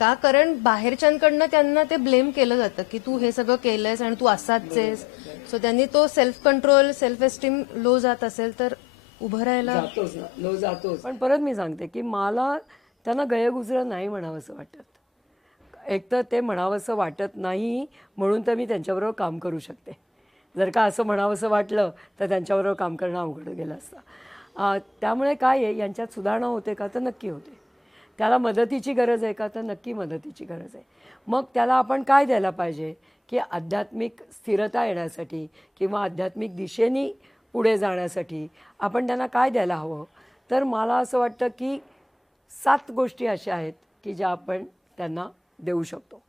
का? कारण बाहेरच्यांकडनं त्यांना ते ब्लेम केलं जातं की तू हे सगळं केलंयस आणि तू असाच आहेस. सो त्यांनी तो self control, self esteem low जात असेल तर उभं राहायला जातोच ना, लो जातोच. पण परत मी सांगते की मला त्यांना गयगुजरं नाही म्हणावंसं वाटत. एक तर ते म्हणावंसं वाटत नाही म्हणून तर मी त्यांच्याबरोबर काम करू शकते. जर का असं म्हणावंसं वाटलं तर त्यांच्याबरोबर काम करणं अवघड गेलं असतं. त्यामुळे काय आहे, यांच्यात सुधारणा होते का? तर नक्की होते. त्याला मदतीची गरज आहे का? तर नक्की मदतीची गरज आहे. मग त्याला आपण काय द्यायला पाहिजे की आध्यात्मिक स्थिरता येण्यासाठी किंवा आध्यात्मिक दिशेने पुढे जाण्यासाठी आपण त्यांना काय द्यायला हवं? तर मला असं वाटतं की 7 गोष्टी अशा आहेत की ज्या आपण त्यांना देऊ शकतो.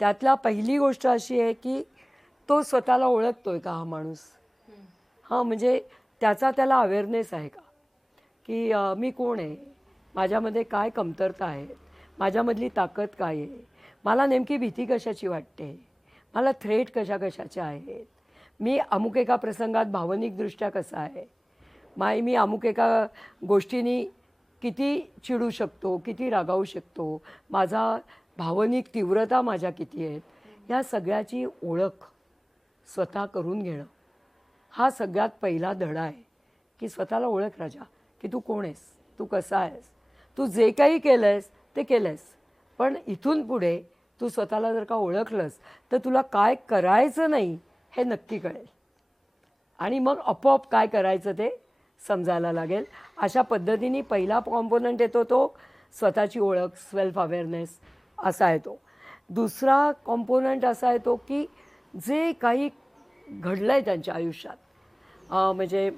त्यातला पहिली गोष्ट अशी आहे की तो स्वतःला ओळखतोय का हा माणूस? हां, म्हणजे त्याला अवेअरनेस आहे का की मी कोण आहे, माझ्यामध्ये काय कमतरता आहेत, माझ्यामधली ताकद काय आहे, मला नेमकी भीती कशाची वाटते, मला थ्रेट कशाच्या आहेत, मी अमुक एका प्रसंगात भावनिकदृष्ट्या कसा आहे, मी अमुक एका गोष्टींनी किती चिडू शकतो, किती रागावू शकतो, माझा भावनिक तीव्रता माझ्या किती आहेत, या सगळ्याची ओळख स्वतः करून घेणं हा सगळ्यात पहिला धडा आहे. की स्वतःला ओळख राजा, की तू कोण आहेस, तू कसा आहेस, तू जे काही केलं आहेस ते केलं आहेस, पण इथून पुढे तू स्वतःला जर का ओळखलंस तर तुला काय करायचं नाही हे नक्की कळेल आणि मग आपोआप काय करायचं ते समजायला लागेल. अशा पद्धतीने पहिला कॉम्पोनंट येतो तो स्वतःची ओळख, सेल्फ अवेअरनेस असा येतो. दुसरा कॉम्पोनंट असा येतो की जे काही घडलं आहे त्यांच्या आयुष्यात, म्हणजे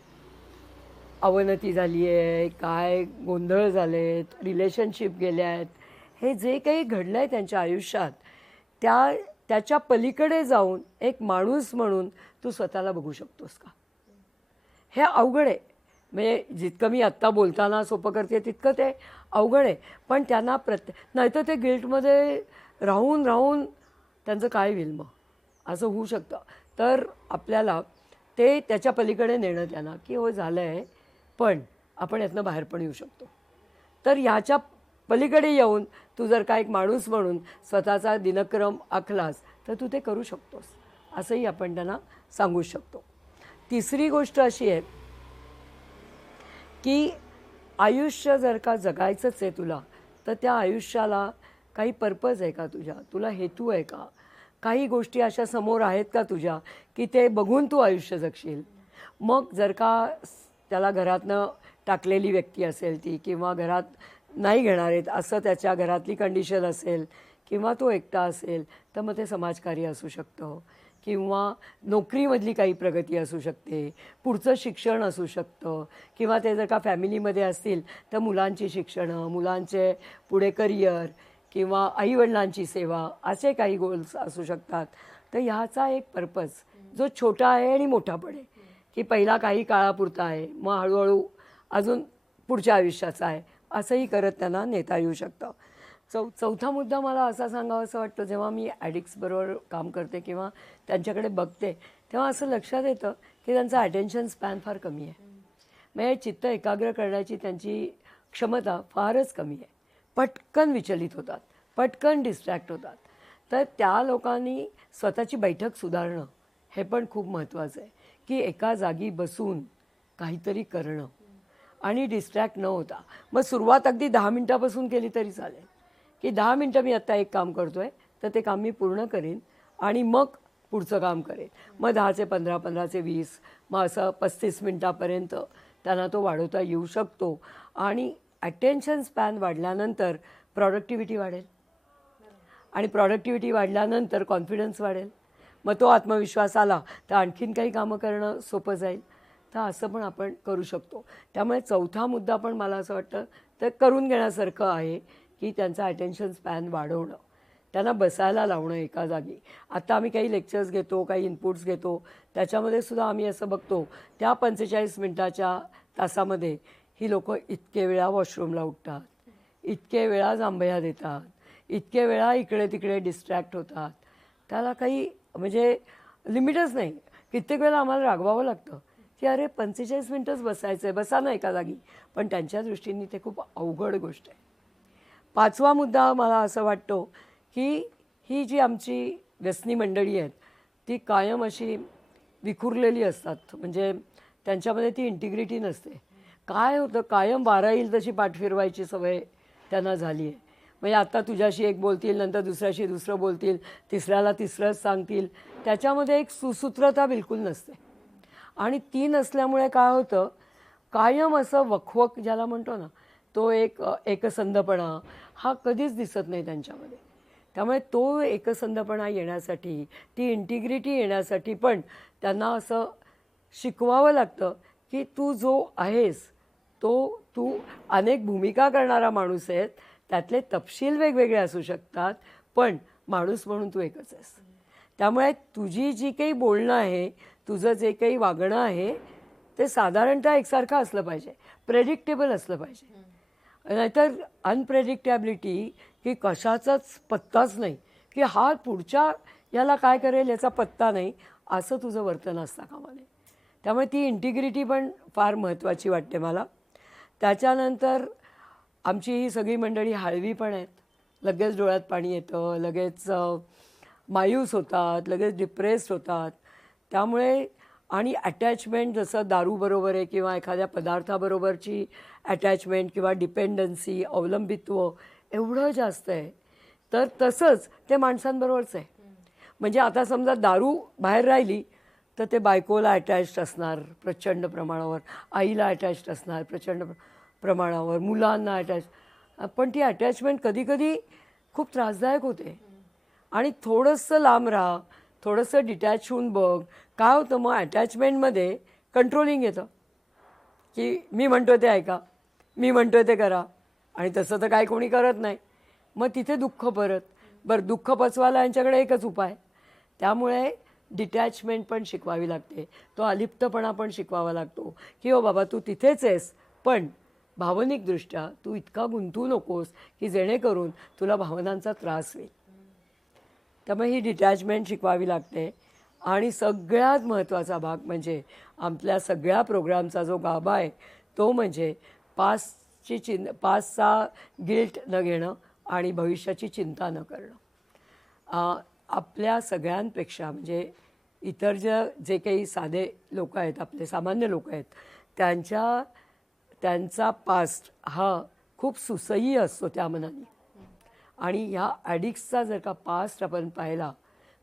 अवनती झाली आहे, काय गोंधळ झालेत, रिलेशनशिप गेल्या आहेत, हे जे काही घडलं आहे त्यांच्या आयुष्यात त्याच्या पलीकडे जाऊन एक माणूस म्हणून तू स्वतःला बघू शकतोस का? हे अवघड आहे. म्हणजे जितकं मी आत्ता बोलताना सोपं करते तितकं ते अवघड आहे. पण त्यांना नाहीतर ते गिल्टमध्ये राहून त्यांचं काय होईल मग असं होऊ शकतं. तर आपल्याला ते त्याच्या पलीकडे नेणं त्यांना की हो झालं आहे पण आपण यातनं बाहेर पण येऊ शकतो. तर ह्याच्या पलीकडे येऊन तू जर का एक माणूस म्हणून स्वतःचा दिनक्रम आखलास तर तू ते करू शकतोस असंही आपण त्यांना सांगू शकतो. तिसरी गोष्ट अशी आहे की आयुष्य जर का जगायचंच आहे तुला तर त्या आयुष्याला काही पर्पज आहे का तुला हेतू आहे का? काही गोष्टी अशा समोर आहेत का तुझ्या की ते बघून तू आयुष्य जगशील? मग जर का त्याला घरातनं टाकलेली व्यक्ती असेल ती किंवा घरात नाही घेणार आहेत असं त्याच्या घरातली कंडिशन असेल किंवा तो एकटा असेल तर मग ते समाजकार्य असू शकतं किंवा नोकरीमधली काही प्रगती असू शकते, पुढचं शिक्षण असू शकतं किंवा ते जर का फॅमिलीमध्ये असतील तर मुलांची शिक्षणं, मुलांचे पुढे करिअर किंवा आईवडिलांची सेवा असे काही गोल्स असू शकतात. तर ह्याचा एक पर्पज जो छोटा आहे आणि मोठा पण आहे की पहिला काही काळापुरता आहे मग हळूहळू अजून पुढच्या आयुष्याचा आहे असंही करत त्यांना नेता येऊ शकतं. चौथा मुद्दा मला असा सांगावा असं वाटतं, जेव्हा मी ॲडिक्ट्सबरोबर काम करते किंवा त्यांच्याकडे बघते तेव्हा असं लक्षात येतं की त्यांचा अटेन्शन स्पॅन फार कमी आहे. म्हणजे चित्त एकाग्र करण्याची त्यांची क्षमता फारच कमी आहे. पटकन विचलित होतात, पटकन डिस्ट्रॅक्ट होतात. तर त्या लोकांनी स्वतःची बैठक सुधारणं हे पण खूप महत्त्वाचं आहे की एका जागी बसून काहीतरी करणं आणि डिस्ट्रॅक्ट न होता. मग सुरुवात अगदी 10 मिनटापासून केली तरी चालेल की 10 मिनटं मी आत्ता एक काम करतो आहे तर ते काम मी पूर्ण करीन आणि मग पुढचं काम करेन. मग 10चे 15, 15चे 20, मग असं 35 मिनटापर्यंत त्यांना तो वाढवता येऊ शकतो. आणि अटेन्शन स्पॅन वाढल्यानंतर प्रॉडक्टिव्हिटी वाढेल आणि प्रॉडक्टिव्हिटी वाढल्यानंतर कॉन्फिडन्स वाढेल. मग तो आत्मविश्वास आला तर आणखीन काही कामं करणं सोपं जाईल. तर असं पण आपण करू शकतो. त्यामुळे चौथा मुद्दा पण मला असं वाटतं तर करून घेण्यासारखं आहे की त्यांचा अटेन्शन स्पॅन वाढवणं, त्यांना बसायला लावणं एका जागी. आता आम्ही काही लेक्चर्स घेतो, काही इनपुट्स घेतो, त्याच्यामध्ये सुद्धा आम्ही असं बघतो त्या 45 मिनटाच्या तासामध्ये ही लोकं इतके वेळा वॉशरूमला उठतात, इतके वेळा जांभया देतात, इतके वेळा इकडे तिकडे डिस्ट्रॅक्ट होतात. त्याला काही म्हणजे लिमिटच नाही. कित्येक वेळा आम्हाला रागवावं लागतं की अरे 45 मिनटंच बसायचं आहे, बसा ना एका जागी. पण त्यांच्या दृष्टीने ते खूप अवघड गोष्ट आहे. पाचवा मुद्दा मला असं वाटतो की ही जी आमची व्यसनी मंडळी आहेत ती कायम अशी विखुरलेली असतात. म्हणजे त्यांच्यामध्ये ती इंटिग्रिटी नसते. काय होतं, कायम वारा येईल तशी पाठ फिरवायची सवय त्यांना झाली आहे. म्हणजे आता तुझ्याशी एक बोलतील, नंतर दुसऱ्याशी दुसरं बोलतील, तिसऱ्याला तिसरंच सांगतील. त्याच्यामध्ये एक सुसूत्रता बिलकुल नसते. आणि ती नसल्यामुळे काय होतं, कायम असं वखवक ज्याला म्हणतो ना, तो एक एकसंधपणा हा कधीच दिसत नाही त्यांच्यामध्ये. त्यामुळे तो एकसंधपणा येण्यासाठी, ती इंटिग्रिटी येण्यासाठी पण त्यांना असं शिकवावं लागतं की तू जो आहेस तो तू अनेक भूमिका करणारा माणूस आहेस. त्यातले तपशील वेगवेगळे असू शकतात, पण माणूस म्हणून तू एकच आहेस. त्यामुळे तुझी जी काही बोलणं आहे, तुझं जे काही वागणं आहे ते साधारणतः एकसारखं असलं पाहिजे, प्रेडिक्टेबल असलं पाहिजे. नाहीतर अनप्रेडिक्टॅबिलिटी की कशाचाच पत्ताच नाही, की हा पुढच्या याला काय करेल याचा पत्ता नाही, असं तुझं वर्तन असता कामा नये. त्यामुळे ती इंटिग्रिटी पण फार महत्त्वाची वाटते मला. त्याच्यानंतर आमची ही सगळी मंडळी हळवी पण आहेत. लगेच डोळ्यात पाणी येतं, लगेच मायूस होतात, लगेच डिप्रेस्ड होतात. त्यामुळे आणि अटॅचमेंट जसं दारूबरोबर आहे किंवा एखाद्या पदार्थाबरोबरची अटॅचमेंट किंवा डिपेंडन्सी, अवलंबित्व एवढं जास्त आहे. तर तसंच ते माणसांबरोबरच आहे. म्हणजे आता समजा दारू बाहेर राहिली तर ते बायकोला अटॅच्ड असणार प्रचंड प्रमाणावर, आईला अटॅच्ड असणार प्रचंड प्रमाणावर, मुलांना अटॅच. पण ती अटॅचमेंट कधीकधी खूप त्रासदायक होते. आणि थोडंसं लांब राहा, थोडंसं डिटॅच होऊन बघ. काय होतं मग अटॅचमेंटमध्ये कंट्रोलिंग येतं की मी म्हणतो ते ऐका, मी म्हणतो ते करा, आणि तसं तर काय कोणी करत नाही. मग तिथे दुःख परत. बरं, दुःख पचवायला यांच्याकडे एकच उपाय. त्यामुळे डिटॅचमेंट पण शिकवावी लागते, तो अलिप्तपणा पण शिकवावा लागतो की हो बाबा तू तिथेच आहेस, पण भावनिकदृष्ट्या तू इतका गुंतू नकोस की जेणेकरून तुला भावनांचा त्रास होईल. त्यामुळे ही डिटॅचमेंट शिकवावी लागते. आणि सगळ्यात महत्त्वाचा भाग म्हणजे आपल्या सगळ्या प्रोग्रामचा जो गाभा आहे तो म्हणजे पास्टचा गिल्ट न घेणं आणि भविष्याची चिंता न करणं. आपल्या सगळ्यांपेक्षा म्हणजे इतर जे काही साधे लोक आहेत, आपले सामान्य लोक आहेत, त्यांचा पास्ट हा खूप सुसह्य असतो त्या मनाने. आणि ह्या ॲडिक्ट्सचा जर का पास्ट आपण पाहिला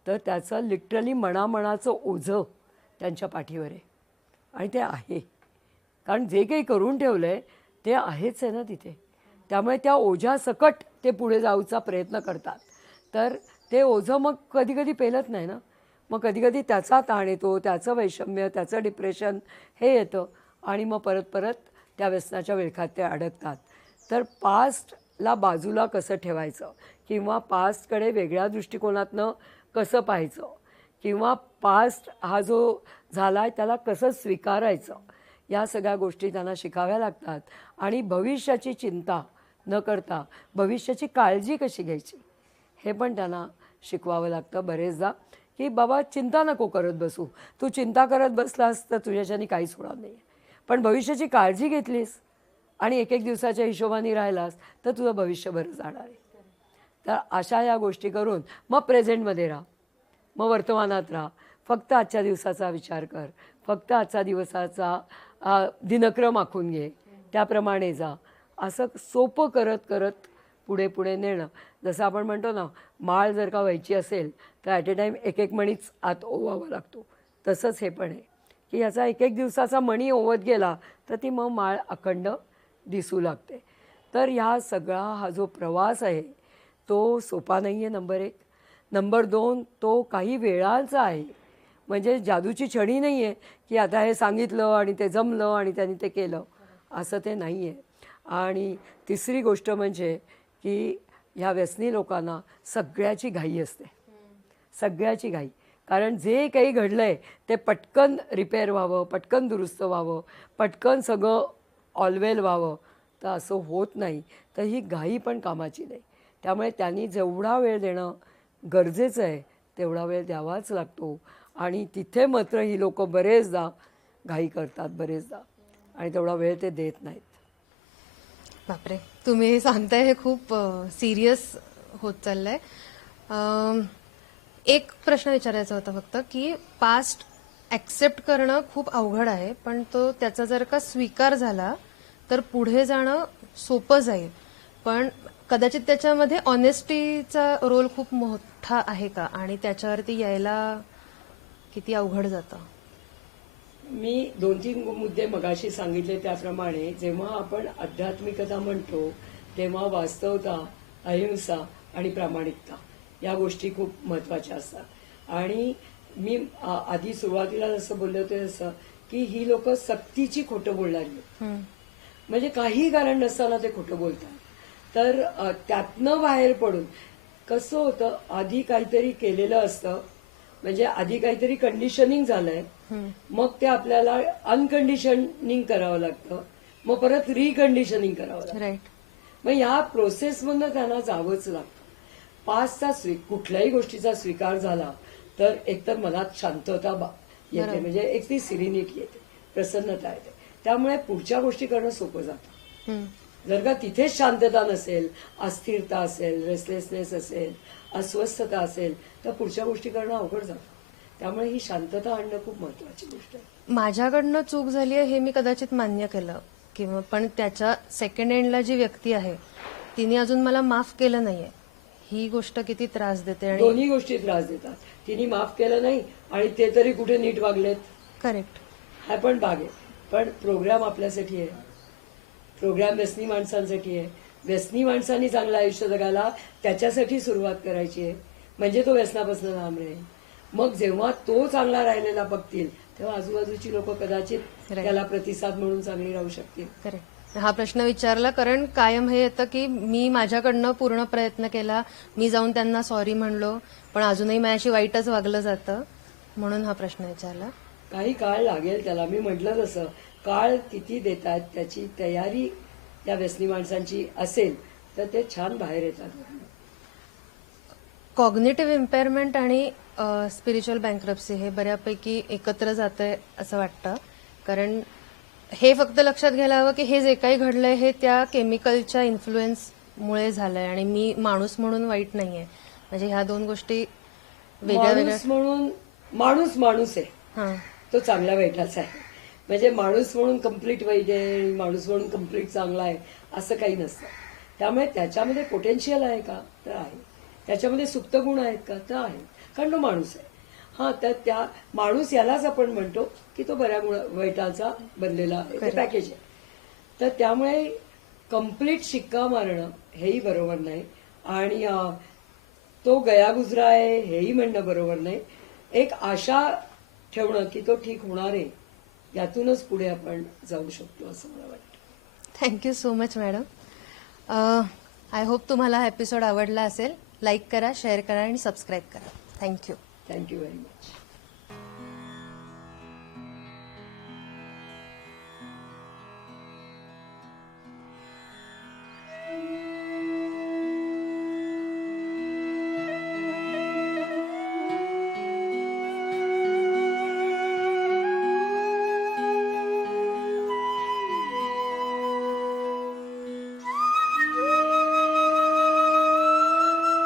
तर त्याचं लिटरली मनाचं ओझं त्यांच्या पाठीवर आहे. आणि ते आहे, कारण जे काही करून ठेवलं आहे ते आहेच आहे ना तिथे. त्यामुळे त्या ओझ्यासकट ते पुढे जाऊचा प्रयत्न करतात. तर ते ओझं मग कधीकधी पेलत नाही ना. मग कधीकधी त्याचा ताण येतो, त्याचं वैषम्य, त्याचं डिप्रेशन हे येतं, आणि मग परत परत त्या व्यसनाच्या विळखात ते अडकतात. तर पास्टला बाजूला कसं ठेवायचं किंवा पास्टकडे वेगळ्या दृष्टिकोनातनं कसं पाहायचं किंवा पास्ट हा जो झाला आहे त्याला कसं स्वीकारायचं, या सगळ्या गोष्टी त्यांना शिकाव्या लागतात. आणि भविष्याची चिंता न करता भविष्याची काळजी कशी घ्यायची हे पण त्यांना शिकवावं लागतं बरेचदा. की बाबा चिंता नको करत बसू, तू चिंता करत बसलास तर तुझ्याच्यानी काहीच होणार नाही. पण भविष्याची काळजी घेतलीस आणि एक एक दिवसाच्या हिशोबाने राहिलास तर तुझं भविष्य बरं जाणार आहे. तर अशा या गोष्टी करून मग प्रेझेंटमध्ये राहा, मग वर्तमानात राहा. फक्त आजच्या दिवसाचा विचार कर, फक्त आजच्या दिवसाचा दिनक्रम आखून घे, त्याप्रमाणे जा. असं सोपं करत करत पुढे पुढे नेणं. जसं आपण म्हणतो ना, माळ जर का व्हायची असेल तर ॲट ए टाईम एक एक मणीच आत ओवावा लागतो. तसंच हे पण आहे की याचा एक एक दिवसाचा मणी ओवत गेला तर ती मग माळ अखंड दिसू लागते. तर ह्या सगळा हा जो प्रवास आहे तो सोपा नाही आहे, नंबर एक. नंबर दोन, तो काही वेळाचा आहे. म्हणजे जादूची छडी नाही आहे की आता हे सांगितलं आणि ते जमलं आणि त्यांनी ते केलं, असं ते नाही आहे. आणि तिसरी गोष्ट म्हणजे की ह्या व्यसनी लोकांना सगळ्याची घाई असते, सगळ्याची घाई. कारण जे काही घडलं आहे ते पटकन रिपेअर व्हावं, पटकन दुरुस्त व्हावं, पटकन सगळं ऑलवेल व्हावं. तर असं होत नाही. तर ही घाई पण कामाची नाही. त्यामुळे त्यांनी जेवढा वेळ देणं गरजेचं आहे तेवढा वेळ द्यावाच लागतो. आणि तिथे मात्र ही लोकं बरेचदा घाई करतात, बरेचदा, आणि तेवढा वेळ ते देत नाहीत. बापरे, तुम्ही हे सांगताय हे खूप सिरियस होत चाललंय. एक प्रश्न विचारायचा होता फक्त की पास्ट ऍक्सेप्ट करणं खूप अवघड आहे, पण तो त्याचा जर का स्वीकार झाला तर पुढे जाणं सोपं जाईल. पण कदाचित त्याच्यामध्ये ऑनेस्टीचा रोल खूप मोठा आहे का, आणि त्याच्यावरती यायला किती अवघड जातं? मी 2-3 मुद्दे मगाशी सांगितले त्याप्रमाणे जेव्हा आपण आध्यात्मिकता म्हणतो तेव्हा वास्तवता, अहिंसा आणि प्रामाणिकता या गोष्टी खूप महत्वाच्या असतात. आणि मी आधी सुरुवातीला जसं बोलले होते तसं की ही लोक सक्तीची खोटं बोलणारी आहेत. म्हणजे काही कारण नसताना ते खोटं बोलतात. तर त्यातनं बाहेर पडून कसं होतं, आधी काहीतरी केलेलं असतं, म्हणजे आधी काहीतरी कंडिशनिंग झालंय, मग ते आपल्याला अनकंडिशनिंग करावं लागतं, मग परत रिकंडिशनिंग करावं लागतं. राईट. मग या प्रोसेसमधनं त्यांना जावंच लागतं. पाचचा कुठल्याही गोष्टीचा स्वीकार झाला तर एकतर मनात शांतता येते, म्हणजे एक ती सिरिनिटी येते, प्रसन्नता येते. त्यामुळे पुढच्या गोष्टी करणं सोपं जातं. जर का तिथेच शांतता नसेल, अस्थिरता असेल, रेस्टलेसनेस असेल, अस्वस्थता असेल, तर पुढच्या गोष्टी करणं अवघड जातं. त्यामुळे ही शांतता आणणं खूप महत्वाची गोष्ट आहे. माझ्याकडनं चूक झाली आहे हे मी कदाचित मान्य केलं, किंवा पण त्याच्या सेकंड एंडला जी व्यक्ती आहे तिने अजून मला माफ केलं नाहीये, ही गोष्ट किती त्रास देते. आणि दोन्ही गोष्टी त्रास देतात. तिने माफ केलं नाही आणि ते तरी कुठे नीट वागलेत. करेक्ट. हा पण भाग आहे. पण प्रोग्राम आपल्यासाठी आहे. प्रोग्राम व्यसनी माणसांसाठी आहे. व्यसनी माणसांनी चांगलं आयुष्य जगायला त्याच्यासाठी सुरुवात करायची आहे, म्हणजे तो व्यसनापासून लांब राहील. मग जेव्हा तो चांगला राहिलेला बघतील तेव्हा आजूबाजूची लोक कदाचित त्याला प्रतिसाद म्हणून चांगली राहू शकतील. करेक्ट. हा प्रश्न विचारला कारण कायम हे येतं की मी माझ्याकडनं पूर्ण प्रयत्न केला, मी जाऊन त्यांना सॉरी म्हणलो, पण अजूनही माझ्याशी वाईटच वागलं जातं, म्हणून हा प्रश्न विचारला. काही काळ लागेल त्याला. मी म्हटलं तसं काळ किती देतात त्याची तयारी या व्यसनी माणसांची असेल तर ते छान बाहेर येतात. कॉग्निटिव्ह इम्पेअरमेंट आणि स्पिरिच्युअल बँक्रप्सी हे बऱ्यापैकी एकत्र जातंय असं वाटतं. कारण हे फक्त लक्षात घ्यायला हवं की हे जे काही घडलंय हे त्या केमिकलच्या इन्फ्लुएन्समुळे झालंय, आणि मी माणूस म्हणून वाईट नाहीये. म्हणजे ह्या दोन गोष्टी वेगळ्या वेगळ्या. म्हणून माणूस आहे, तो चांगला वाईटाचा आहे. म्हणजे माणूस म्हणून कम्प्लीट वाईट आहे आणि माणूस म्हणून कम्प्लीट चांगला आहे असं काही नसतं. त्यामुळे त्याच्यामध्ये पोटेन्शियल आहे का, तर आहे. त्याच्यामध्ये सुप्त गुण आहेत का, तर आहेत, कारण तो माणूस आहे. तर त्या माणूस यालाच आपण म्हणतो की तो बऱ्या वाईटाचा बनलेला आहे, ते पॅकेज आहे. तर त्यामुळे कम्प्लीट शिक्का मारणं हेही बरोबर नाही, आणि तो गयागुजरा आहे हेही म्हणणं बरोबर नाही. एक आशा ठेवणं की तो ठीक होणार आहे, यातूनच पुढे आपण जाऊ शकतो असं मला वाटतं. Thank you so much madam. I hope तुम्हाला हा एपिसोड आवडला असेल. लाईक करा, शेअर करा आणि सबस्क्राईब करा. थँक्यू. Thank you very much.